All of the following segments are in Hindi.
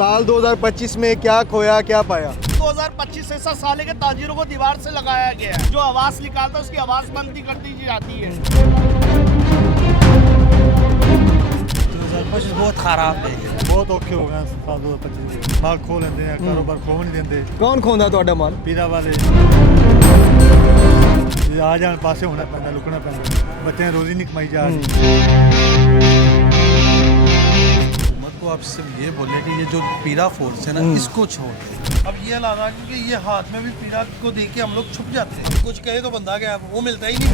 साल 2025 में क्या खोया क्या पाया? 2025 ऐसा साल है कि ताजिरों को दीवार से लगाया गया है। जो आवाज निकालता है उसकी आवाज बंद कर दी जाती है। 2025 बहुत खराब है। बहुत औखे हो गए साल 2025 माल खो लेंदे हैं, कारोबार खो नहीं देंदे। कौन खोंदा ਤੁਹਾਡਾ ਮਾਲ? पीरा वाले ये आ जान पासे होना पैंदा, लुकना पैंदा, बच्चे रोजी नहीं कमाई जा रही। हुकूमत को आप सिर्फ ये बोले कि ये जो पीरा फोर्स है ना इसको छोड़ दे। अब ये ला रहा है क्योंकि ये हाथ में भी पीरा को देख के हम लोग छुप जाते हैं। कुछ कहे तो बंदा गया, वो मिलता ही नहीं।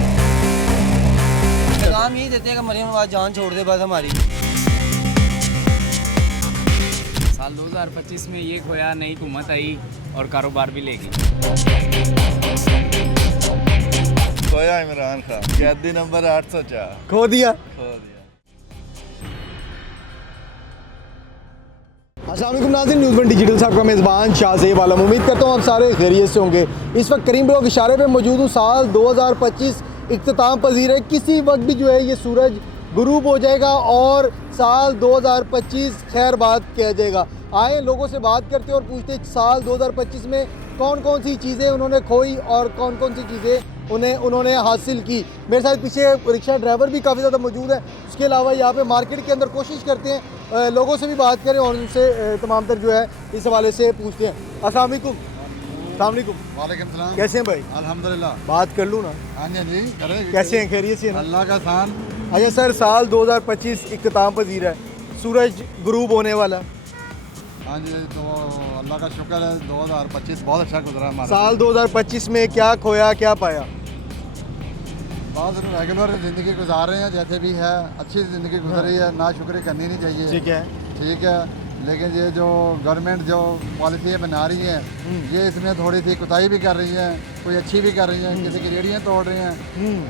पैगाम यही देते हैं कि मरियम नवाज जान छोड़ दे बस हमारी। साल 2025 में ये खोया, नई हुकूमत आई और कारोबार भी लेगी। खोया इमरान खान, कैदी नंबर 804 खो दिया। खो दिया। अस्सलाम वालेकुम नाज़रीन, न्यूज़ वन डिजिटल साहब का मेज़बान शाहज़ेब आलम। उम्मीद करता हूँ आप सारे खैरियत से होंगे। इस वक्त करीम ब्लॉक इशारे पे मौजूद हूँ। साल 2025 इख्तिताम पजीर है। किसी वक्त भी जो है ये सूरज गुरूब हो जाएगा और साल 2025 खैरबाद किया जाएगा। आए लोगों से बात करते हैं और पूछते हैं साल 2025 में कौन कौन सी चीज़ें उन्होंने खोई और कौन कौन सी चीज़ें उन्होंने हासिल की। मेरे साथ पीछे रिक्शा ड्राइवर भी काफ़ी ज़्यादा मौजूद है। उसके अलावा यहाँ पे मार्केट के अंदर कोशिश करते हैं लोगों से भी बात करें और उनसे तमाम तर जो है इस हवाले से पूछते हैं। अस्सलाम वालेकुम। वालेकुम सलाम। कैसे हैं भाई? अल्हम्दुलिल्लाह। बात कर लूँ ना? हाँ जी करें। कैसे हैं? खैरियत से हैं ना? अल्लाह का शान। अच्छा सर, साल 2025 इख्तिताम पजीर है, सूरज गुरूब होने वाला। हाँ जी, तो अल्लाह का शुक्र है 2025 बहुत अच्छा गुजरा हमारा। साल 2025 में क्या खोया क्या पाया? बहुत रेगुलर ज़िंदगी गुजार रहे हैं, जैसे भी है अच्छी ज़िंदगी गुजर रही है, ना शुक्र करनी नहीं चाहिए। ठीक है। ठीक है, लेकिन ये जो गवर्नमेंट जो पॉलिसी बना रही है ये इसमें थोड़ी सी कोताही भी कर रही है, कोई अच्छी भी कर रही है, किसी की रेडियाँ तोड़ रही हैं।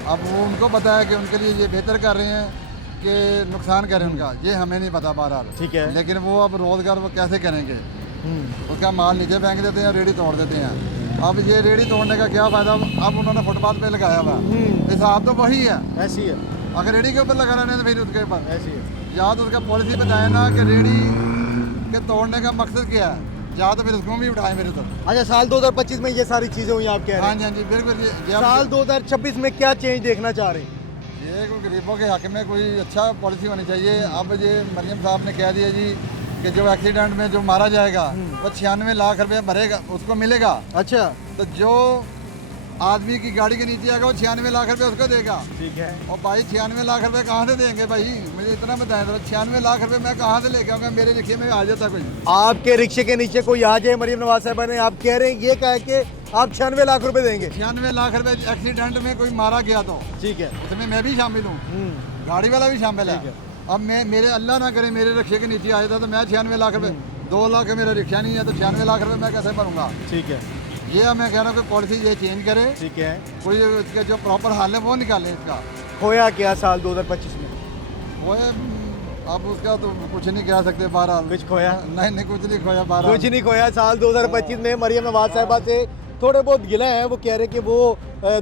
अब वो उनको पता है कि उनके लिए ये बेहतर कर रहे हैं कि नुकसान करें उनका, ये हमें नहीं पता बहरहाल। ठीक है। लेकिन वो अब रोज़गार वो कैसे करेंगे? उसका माल नीचे फेंक देते हैं, रेडी तोड़ देते हैं। अब ये रेडी तोड़ने का क्या फ़ायदा? अब उन्होंने फुटपाथ पे लगाया हुआ, हिसाब तो वही है। ऐसी है। अगर रेडी के ऊपर लगा रहे हैं तो फिर उसके ऊपर ऐसी है। या तो उसका पॉलिसी बताए ना कि रेडी के तोड़ने का मकसद क्या है, या तो फिर उसको भी उठाए मेरे तरफ। अच्छा, साल 2025 में ये सारी चीज़ें हुई आप कह रहे हाँ हैं। जी हाँ जी बिल्कुल। ये साल 2026 में क्या चेंज देखना चाह रहे हैं? ये कोई गरीबों के हक में कोई अच्छा पॉलिसी होनी चाहिए। अब ये मरियम साहब ने कह दिया जी कि जो एक्सीडेंट में जो मारा जाएगा वो 96 लाख रुपए भरेगा, उसको मिलेगा। अच्छा, तो जो आदमी की गाड़ी के नीचे आएगा वो 96 लाख रुपए उसको देगा। ठीक है। और भाई 96 लाख रुपए कहाँ से देंगे भाई? मुझे इतना बताएं जरा, 96 लाख रुपए मैं कहाँ से लेके आऊँगा? मेरे रिक्शे में आ जाता कोई। आपके रिक्शे के नीचे कोई आ जाए, मरियम नवाज साहबा ने आप कह रहे हैं ये कह के आप 96 लाख रुपए देंगे? 96 लाख रुपए एक्सीडेंट में कोई मारा गया तो ठीक है। उसमें मैं भी शामिल हूँ, गाड़ी वाला भी शामिल है। अब मैं मेरे अल्लाह ना करे मेरे रिक्शे के नीचे आया था तो मैं 96 लाख रुपए, 2 लाख मेरा रिक्शा नहीं है तो 96 लाख रुपए मैं कैसे भरूंगा? ठीक है। ये मैं कह रहा हूँ कि पॉलिसी ये चेंज करे, ठीक है। कोई इसका जो प्रॉपर हाल है वो निकाले इसका। खोया क्या साल 2025 में? वो है, अब उसका तो कुछ नहीं कह सकते। बहरहाल कुछ खोया? नहीं कुछ नहीं खोया। बहरहाल कुछ नहीं खोया। साल 2025 में मरियम नवाज साहबा से थोड़े बहुत गिला हैं। वो कह रहे हैं कि वो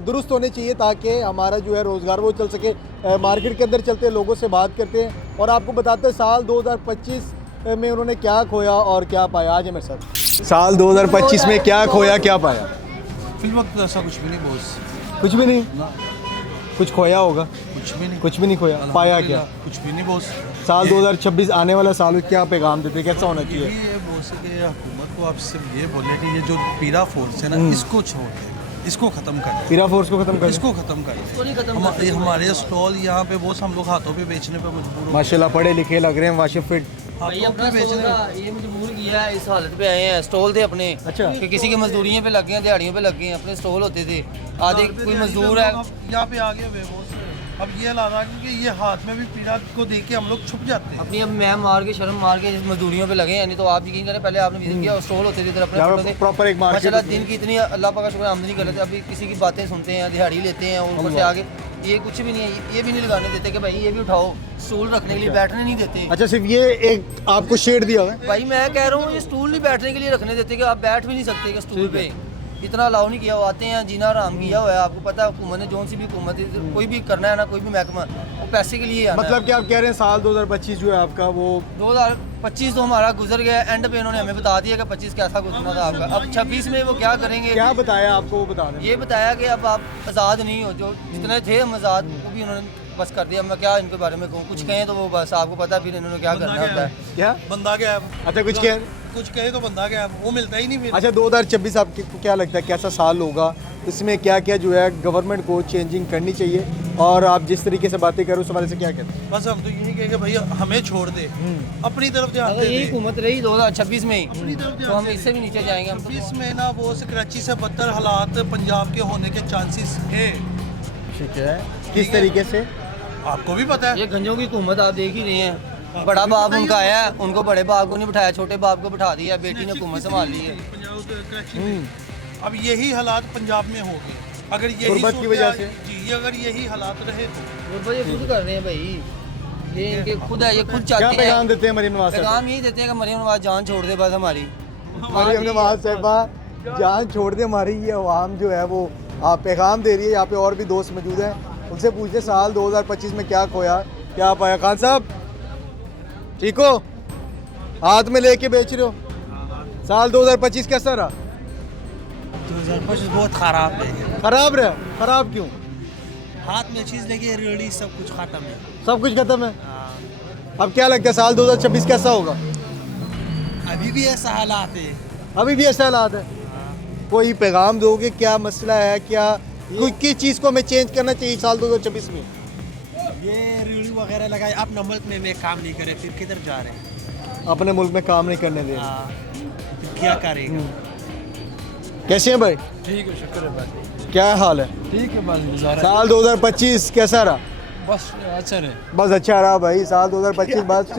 दुरुस्त होने चाहिए ताकि हमारा जो है रोज़गार वो चल सके। मार्केट के अंदर चलते हैं, लोगों से बात करते हैं और आपको बताते हैं साल 2025 में उन्होंने क्या खोया और क्या पाया। आज है मेरे साथ। साल 2025 में क्या खोया क्या पाया? फिल वक्त ऐसा कुछ भी नहीं बॉस। कुछ भी नहीं। ना, कुछ खोया होगा? कुछ भी नहीं। कुछ भी नहीं खोया। पाया क्या? कुछ भी नहीं बॉस। साल 2026 आने वाला साल क्या पैगाम देते, कैसा होना चाहिए? ये बॉस है कि हुकूमत को आप सिर्फ ये बोले कि ये जो पीरा फोर्स है ना इसको छोड़ दे, इसको ख़त्म कर दे। पीरा फोर्स को खत्म कर इसको ख़त्म कर दे। हमारे स्टॉल यहाँ पे बॉस हम लोग हाथों पे बेचने पे मजबूर हो। माशाल्लाह पढ़े लिखे लग रहे हैं, वाशिफ फिट। भाई हाथों अपना पे स्टॉल बेचने का ये मजबूर किया है, इस हालत पे आए हैं। स्टॉल थे अपने, अच्छा। कि किसी की मजदूरियों पे लग गए हैं, दिहाड़ियों पे लग गए हैं, अपने स्टॉल होते थे। आधे कोई मजदूर है यहाँ पे आ गए हुए बॉस। अब ये ला रहा है क्योंकि ये हाथ में भी पीड़ा को देख के हम लोग छुप जाते हैं। अपनी अब मैं मार के शर्म मार के मजदूरियों पे लगे हैं। नहीं तो आप यकीन करें पहले आपने विजिट किया और स्टॉल होते थे इधर अपने यहाँ फोटो पे थे। प्रॉपर एक मार्केट माशाल्लाह होती है। दिन की इतनी अल्लाह पाक का शुक्र आमदनी कर लेते हैं। अभी किसी की बातें सुनते हैं, दिहाड़ी लेते हैं और ऊपर से आगे ये कुछ भी नहीं है। ये भी नहीं लगाने देते कि भाई ये भी उठाओ, स्टूल रखने के लिए बैठने नहीं देते। अच्छा, सिर्फ ये एक आपको शेड दिया हुआ है? भाई मैं कह रहा हूँ ये स्टूल नहीं बैठने के लिए रखने देते कि आप बैठ भी नहीं सकते कि स्टूल पे। इतना अलाउ नहीं किया, वो आते हैं जीना आराम किया हुआ है। आपको पता है हुकूमत ने जो सी भी हुकूमत कोई भी करना है ना, कोई भी महकमा, वो पैसे के लिए आना है। मतलब कि आप कह रहे हैं साल 2025 जो है आपका वो 2025 तो हमारा गुजर गया, एंड पे इन्होंने हमें बता दिया कि 25 कैसा गुजरना था आपका। अब 26 में वो क्या करेंगे? क्या बताया आपको, वो बता दें। ये बताया कि अब आप आज़ाद नहीं हो, जो जितने थे हम आज़ाद वो भी उन्होंने बस कर दिया। मैं क्या इनके बारे में कहूँ, कुछ कहें तो वो बस आपको पता है फिर इन्होंने क्या करना होता है। क्या बंदा गया अच्छा कुछ कहे तो बंदा गया, वो मिलता ही नहीं फिर। अच्छा 2026 आपको क्या लगता है कैसा साल होगा, इसमें क्या क्या जो है गवर्नमेंट को चेंजिंग करनी चाहिए, और आप जिस तरीके से बातें करो उस हवाले से क्या कहते हैं? बस हम तो यही कहेंगे भैया हमें छोड़ दे, अपनी तरफ ध्यान अगर दे यही दे। हुकूमत रही 2026 में ही अपनी तरफ तो हम ध्यान इससे भी नीचे जाएंगे। हम तो 26 में ना वो कराची से बदतर हालात पंजाब के होने के चांसेस है। ठीक है, किस तरीके से? आपको भी पता है। ये गंजों की हुकूमत आप देख ही रहे हैं। बड़ा बाप उनका आया, उनको बड़े बाप को नहीं बिठाया, छोटे बाप को बिठा दिया, बेटी ने हुकूमत संभाल ली है। कराची में अब यही हालात पंजाब में होंगे अगर यही गुर्बत की वजह से। जी अगर यही हालात रहे तो। गुर्बत ये खुद कर रहे हैं भाई, ये इनके खुद है, ये खुद क्या चाहते पैगाम हैं। देते हैं मरीम नवाज साहब? पैगाम यही देते हैं कि मरीम नवाज जान छोड़ दे बस हमारी। मरीम नवाज साहबा जान छोड़ दे हमारी, ये अवाम जो है वो आप पैगाम दे रही है। यहाँ पे और भी दोस्त मौजूद हैं, उनसे पूछते साल 2025 में क्या खोया क्या पाया। खान साहब ठीक हो, हाथ में लेके बेच रहे हो, साल 2025 कैसा रहा? 2025 बहुत खराब है। खराब रहा? खराब क्यों? हाथ में चीज लगी रेडी, सब कुछ खत्म है। सब कुछ खत्म है। अब क्या लगता है साल 2026 कैसा होगा? अभी भी ऐसा हालात है। अभी भी ऐसा हालात है। कोई पैगाम दोगे, क्या मसला है, क्या कोई किस चीज़ को हमें चेंज करना चाहिए साल 2026 में? ये रेडी वगैरह लगाए, अपना मुल्क में काम नहीं करे फिर किधर जा रहे हैं? अपने मुल्क में काम नहीं करने दे रहे। फिर क्या करेगा? कैसे हैं भाई? ठीक है, शुक्र है भाई। क्या हाल है? ठीक है बस गुजारा। साल 2025 कैसा रहा? बस अच्छा है। बस अच्छा रहा भाई, साल 2025 बस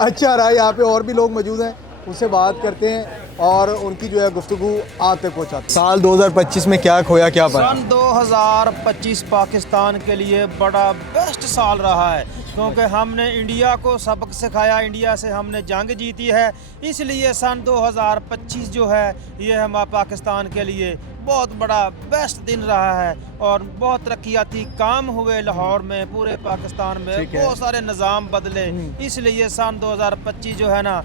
अच्छा रहा। यहाँ पे और भी लोग मौजूद हैं, उनसे बात करते हैं और उनकी जो है गुफ्तगू आप तक पहुँचाते। साल 2025 में क्या खोया क्या पाया? सन 2025 पाकिस्तान के लिए बड़ा बेस्ट साल रहा है, क्योंकि हमने इंडिया को सबक सिखाया, इंडिया से हमने जंग जीती है। इसलिए सन 2025 जो है ये हमारे पाकिस्तान के लिए बहुत बड़ा बेस्ट दिन रहा है, और बहुत तरक्याती काम हुए लाहौर में, पूरे पाकिस्तान में ठीक है। बहुत सारे निज़ाम बदले। इसलिए सन 2025 जो है ना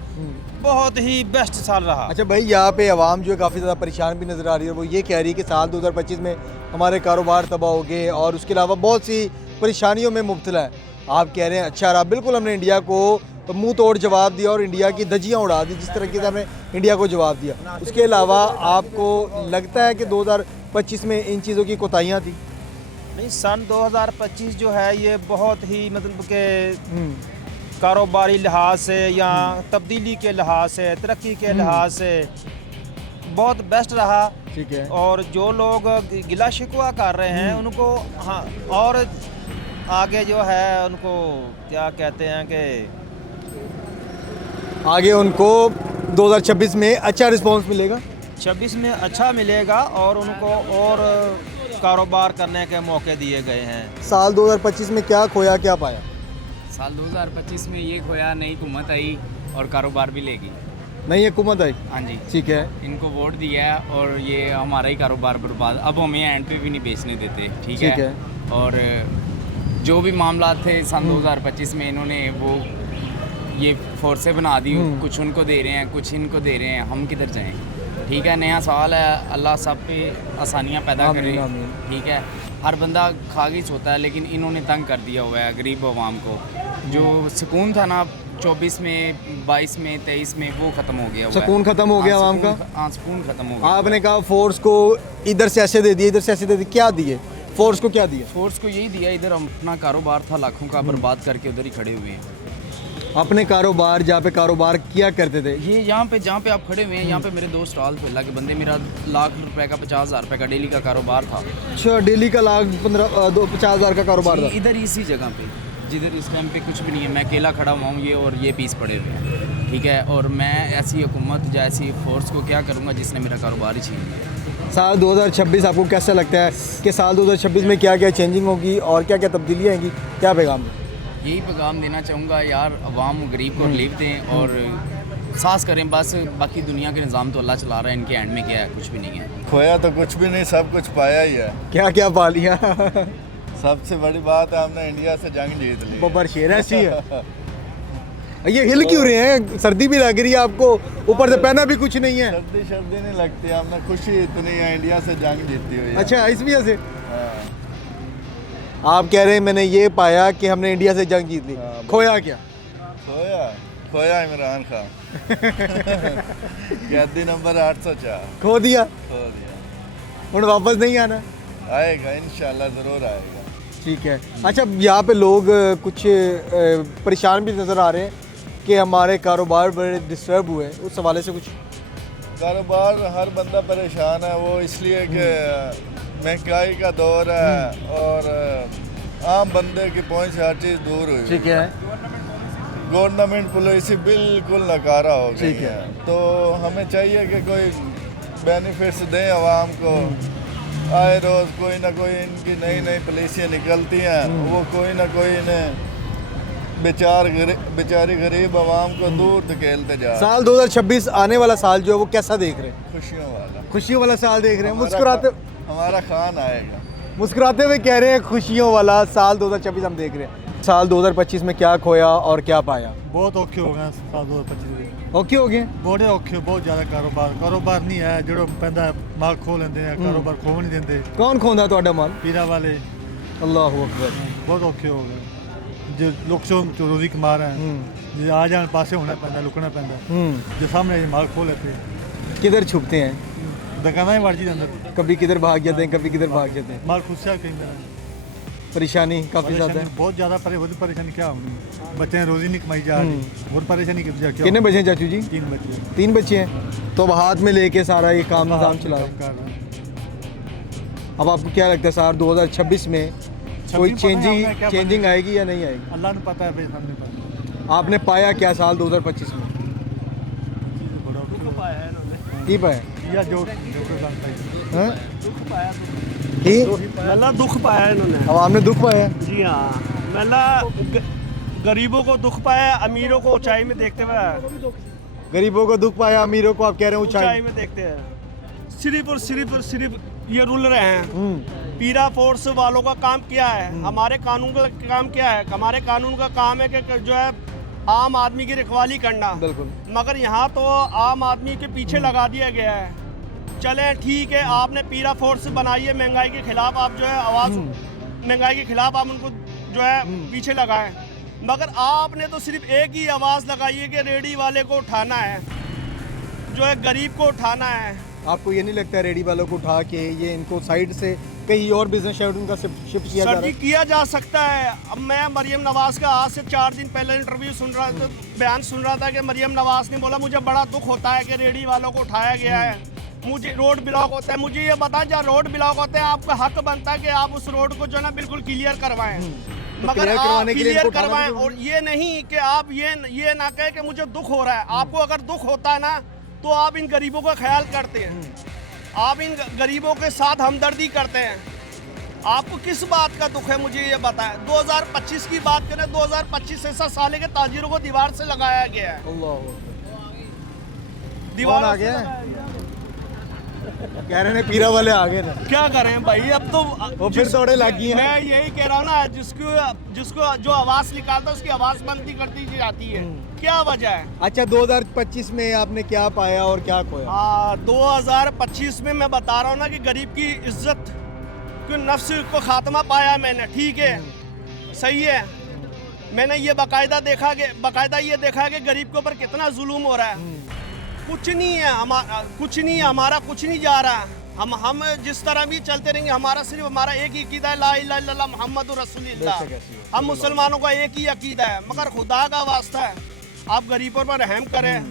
बहुत ही बेस्ट साल रहा। अच्छा भाई, यहाँ पे आवाम जो है काफ़ी ज़्यादा परेशान भी नज़र आ रही है। वो ये कह रही है कि साल 2025 में हमारे कारोबार तबाह हो गए और उसके अलावा बहुत सी परेशानियों में मुब्तला है। आप कह रहे हैं अच्छा रहा। बिल्कुल, हमने इंडिया को मुंह तोड़ जवाब दिया और इंडिया की धज्जियाँ उड़ा दी जिस तरीके से हमने इंडिया को जवाब दिया। उसके अलावा आपको लगता है कि 2025 में इन चीज़ों की कोताहियाँ थी? नहीं, सन 2025 जो है ये बहुत ही मतलब के कारोबारी लिहाज से या तब्दीली के लिहाज से, तरक्की के लिहाज से बहुत बेस्ट रहा। ठीक है। और जो लोग गिला शिकवा कर रहे हैं उनको, हाँ, और आगे जो है उनको क्या कहते हैं कि आगे उनको 2026 में अच्छा रिस्पांस मिलेगा। 26 में अच्छा मिलेगा और उनको और कारोबार करने के मौके दिए गए हैं। साल 2025 में क्या खोया क्या पाया? साल 2025 में ये खोया, नई हुकूमत आई और कारोबार भी लेगी। नई हुकूमत आई, हाँ जी, ठीक है। इनको वोट दिया है और ये हमारा ही कारोबार बर्बाद, अब हमें एंड पे भी नहीं बेचने देते। ठीक ठीक है। और जो भी मामला थे सन 2025 में इन्होंने वो ये फोर्सें बना दी, कुछ उनको दे रहे हैं, कुछ इनको दे रहे हैं, हम किधर जाएं? ठीक है, नया साल है, अल्लाह सब पे आसानियाँ पैदा आमीन, करे। आमीन। ठीक है, हर बंदा खागिश होता है, लेकिन इन्होंने तंग कर दिया हुआ है गरीब आवाम को। जो सुकून था ना 24 में, 22 में, 23 में, वो ख़त्म हो गया हुआ है। सुकून खत्म हो गया आवाम का। हाँ, सुकून ख़त्म हो गया। आपने कहा फोर्स को इधर से ऐसे दे दिए, इधर से ऐसे दे दिए, क्या दिए फोर्स को? क्या दिया फोर्स को यही दिया, इधर हम अपना कारोबार था लाखों का बर्बाद करके उधर ही खड़े हुए हैं। अपने कारोबार, जहाँ पे कारोबार किया करते थे? ये यहाँ पे जहाँ पे आप खड़े हुए हैं, यहाँ पे मेरे दो स्टॉल थे, अल्लाह के बंदे, मेरा लाख रुपए का 50,000 रुपये का डेली का कारोबार था। अच्छा, डेली का लाख 50,000 का कारोबार था? इधर इसी जगह पे, जिधर इस टाइम पे कुछ भी नहीं है, मैं अकेला खड़ा हुआ हूँ, ये और ये पीस पड़े हुए हैं। ठीक है, और मैं ऐसी हुकूमत जैसी फोर्स को क्या करूँगा जिसने मेरा कारोबार ही छीन लिया। साल 2026 आपको कैसा लगता है कि साल 2026 में क्या क्या चेंजिंग होगी और क्या क्या तब्दीलियाँ आएंगी? क्या पैगाम? यही पैगाम देना चाहूँगा यार, अवाम गरीब को रिलीफ दें और सांस करें बस, बाकी दुनिया के निज़ाम तो अल्लाह चला रहा है, इनके एंड में क्या है, कुछ भी नहीं है। खोया तो कुछ भी नहीं, सब कुछ पाया ही है। क्या क्या पा लिया? सबसे बड़ी बात है हमने इंडिया से जंग जीत ली। बब्बर शेर ऐसी है। ये हिल क्यों रहे हैं? सर्दी भी लग रही है आपको, ऊपर से पहना भी कुछ नहीं है। सर्दी शर्दी नहीं लगती, हमने खुशी इतनी है इंडिया से जंग जीती हुई है। अच्छा, इस वजह से हाँ। आप कह रहे हैं मैंने ये पाया कि हमने इंडिया से जंग जीत ली। हाँ, खोया क्या? खोया इमरान खान। कैदी नंबर 804 खो दिया, खो दिया। और वापस नहीं आना? आएगा इंशाल्लाह, ज़रूर आएगा। ठीक है। अच्छा, यहाँ पे लोग कुछ परेशान भी नज़र आ रहे हैं कि हमारे कारोबार बड़े डिस्टर्ब हुए, उस हवाले से कुछ? कारोबार हर बंदा परेशान है, वो इसलिए कि महंगाई का दौर है और आम बंदे की पहुंच से हर चीज़ दूर हुई। ठीक है। गवर्नमेंट पॉलिसी बिल्कुल नकारा हो गई ठीक है। तो हमें चाहिए कि कोई बेनिफिट्स दें आवाम को। आए रोज़ कोई ना कोई इनकी नई नई पॉलिसियाँ निकलती हैं, वो कोई ना कोई इन्हें बेचारी गरीब आवाम को दूर धकेलते जा रहे हैं। साल 2026 आने वाला साल जो है वो कैसा देख रहे हैं? खुशियों वाला, खुशियों वाला साल देख रहे हैं। मुस्कुराते हमारा खान आएगा। मुस्कुराते हुए कह रहे हैं खुशियों वाला साल 2026 हम देख रहे हैं। साल 2025 में क्या खोया और क्या पाया? बहुत औखे हो गए साल 2025 ओके हो गए? बड़े औखे, बहुत ज़्यादा कारोबार नहीं है। जो पैदा माल खो लेंदे हैं, कारोबार खो नहीं देंगे। कौन खोंदा ਤੁਹਾਡਾ ਮਾਲ? पीरा वाले अल्लाह अकबर। बहुत औखे हो गए। जो लोग जो रोजी कमा रहे हैं, जो आ जाने पासे होना पैदा, लुकना पैदा, जो सामने माल खो लेते हैं। किधर छुपते हैं? दुकाना ही मर्जी अंदर, कभी किधर भाग जाते हैं, कभी किधर भाग जाते हैं। माल खुद से कहीं परेशानी काफ़ी ज़्यादा है। बहुत ज़्यादा परेशानी क्या होनी, बच्चे हैं रोजी नहीं कमाई जा रही, बहुत परेशानी क्या। कितने बच्चे हैं चाचू जी? 3 बच्चे। 3 बच्चे हैं, तो अब हाथ में लेके सारा ये काम चला रहे हैं। कर रहे हैं। अब आपको क्या लगता है साल 2026 में कोई चेंजिंग आएगी या नहीं आएगी? अल्लाह ने पता है, हमने पता। आपने पाया क्या साल 2025 में? की पाया? या जो हाँ? की? मतलब दुख पाया इन्होंने। अब आपने दुख पाया? जी हाँ, मतलब गरीबों को दुख पाया, अमीरों को ऊंचाई में देखते हुए। गरीबों को दुख पाया, अमीरों को आप कह रहे हैं ऊंचाई ऊंचाई। में देखते हैं। सिर्फ ये रूल रहे हैं। पीरा फोर्स वालों का काम क्या है? हमारे कानून का काम क्या है? हमारे कानून का काम है कि जो है आम आदमी की रखवाली करना। बिल्कुल। मगर यहाँ तो आम आदमी के पीछे लगा दिया गया है। चलें ठीक है, आपने पीरा फोर्स बनाई है, महंगाई के खिलाफ आप जो है आवाज़, महंगाई के खिलाफ आप उनको जो है पीछे लगाएं। मगर आपने तो सिर्फ एक ही आवाज़ लगाई है कि रेडी वाले को उठाना है, जो है गरीब को उठाना है। आपको ये नहीं लगता है रेडी वालों को उठा के ये इनको साइड से कहीं और बिजनेस शेड्यूल उनका शिफ्ट किया जा रहा है? किया जा सकता है। अब मैं मरियम नवाज का आज से 4 दिन पहले इंटरव्यू सुन रहा था, बयान सुन रहा था कि मरियम नवाज ने बोला मुझे बड़ा दुख होता है कि रेडी वालों को उठाया गया है, मुझे रोड ब्लॉक होता है। मुझे ये बता, जहाँ रोड ब्लॉक होते हैं आपका हक बनता है कि आप उस रोड को जो है ना बिल्कुल क्लियर करवाएं। मगर आप क्लियर करवाएं और ये नहीं कि आप ये ना कहें कि मुझे दुख हो रहा है। आपको अगर दुख होता है ना तो आप इन गरीबों का ख्याल करते हैं, आप इन गरीबों के साथ हमदर्दी करते हैं। आपको किस बात का दुख है मुझे ये बताएं। 2025 की बात करें, 2025 ऐसा साल है कि ताजिरों को दीवार से लगाया गया है। दीवार आ गया कह रहे हैं पीरा वाले आ गए ना। क्या करें भाई, अब तो वो फिर दौड़े लगी हैं। मैं यही कह रहा हूँ ना, जिसको जो आवाज़ निकालता है उसकी आवाज़ बंदी कर दी जाती है। क्या वजह है? अच्छा, 2025 में आपने क्या पाया और क्या खोया? 2025 में मैं बता रहा हूँ ना कि गरीब की इज्जत की नफ्स को खात्मा पाया मैंने। ठीक है, सही है। मैंने ये बाकायदा ये देखा कि गरीब के ऊपर कितना जुल्म हो रहा है। कुछ नहीं है हमारा कुछ नहीं जा रहा। हम जिस तरह भी चलते रहेंगे, हमारा एक ही अकीदा है, ला इलाहा इल्लल्लाह मुहम्मदुर रसूलुल्लाह। हम मुसलमानों का एक ही अकीदा है। मगर खुदा का वास्ता है, आप गरीबों पर रहम करें,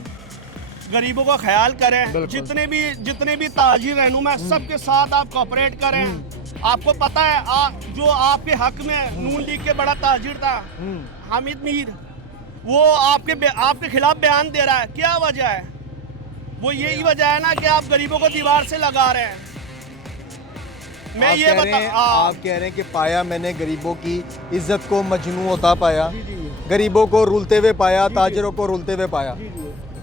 गरीबों का ख्याल करें। जितने भी ताजिर रहनुमा सबके साथ आप कोऑपरेट करें। आपको पता है जो आपके हक में नून लीग के बड़ा ताजिर था हामिद मीर, वो आपके खिलाफ बयान दे रहा है। क्या वजह है? वो यही वजह है ना कि आप गरीबों को दीवार से लगा रहे हैं। मैं ये आप कह रहे हैं कि पाया मैंने गरीबों की इज्जत को मजनू होता पाया, गरीबों को रुलते हुए पाया, ताजिरों को रुलते हुए पाया।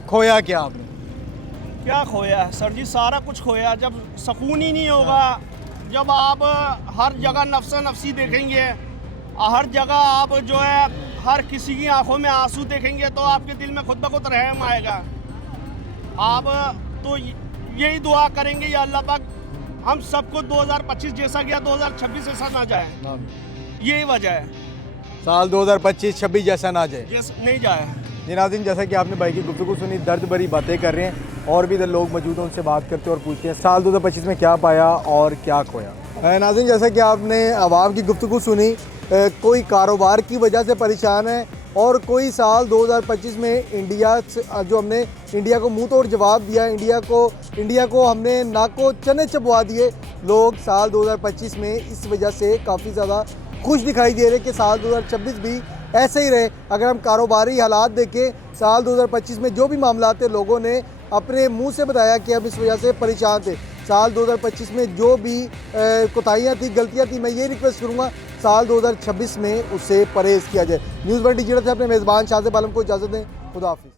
खोया क्या आपने? क्या खोया है सर जी? सारा कुछ खोया। जब सुकून ही नहीं होगा, जब आप हर जगह नफ्सा नफसी देखेंगे, हर जगह आप जो है हर किसी की आंखों में आंसू देखेंगे, तो आपके दिल में खुद ब खुद रहम आएगा। आप तो यही दुआ करेंगे या अल्लाह पाक हम सबको 2025 जैसा गया 2026 ऐसा ना जाए, यही वजह है। साल 2025-26 जैसा ना जाए, जैसा नहीं जाए। जी नाज़रीन, जैसा कि आपने भाई की गुफ्तगू सुनी, दर्द भरी बातें कर रहे हैं और भी इधर लोग मौजूद हैं, उनसे बात करते हैं और पूछते हैं साल 2025 में क्या पाया और क्या खोया। नाज़रीन, जैसा कि आपने आवाम की गुफ्तगू सुनी, कोई कारोबार की वजह से परेशान है और कोई साल 2025 में इंडिया जो हमने इंडिया को मुंह तोड़ जवाब दिया, इंडिया को हमने नाक को चने चबवा दिए। लोग साल 2025 में इस वजह से काफ़ी ज़्यादा खुश दिखाई दे रहे कि साल 2026 भी ऐसे ही रहे। अगर हम कारोबारी हालात देखें, साल 2025 में जो भी मामला थे, लोगों ने अपने मुंह से बताया कि हम इस वजह से परेशान थे। साल 2025 में जो भी कोताहियाँ थी, गलतियाँ थी, मैं ये रिक्वेस्ट करूँगा साल 2026 में उससे परहेज़ किया जाए। न्यूज़ 1 डिजिटल से अपने मेज़बान शाहज़ेब आलम को इजाज़त दें। खुदा हाफिज़।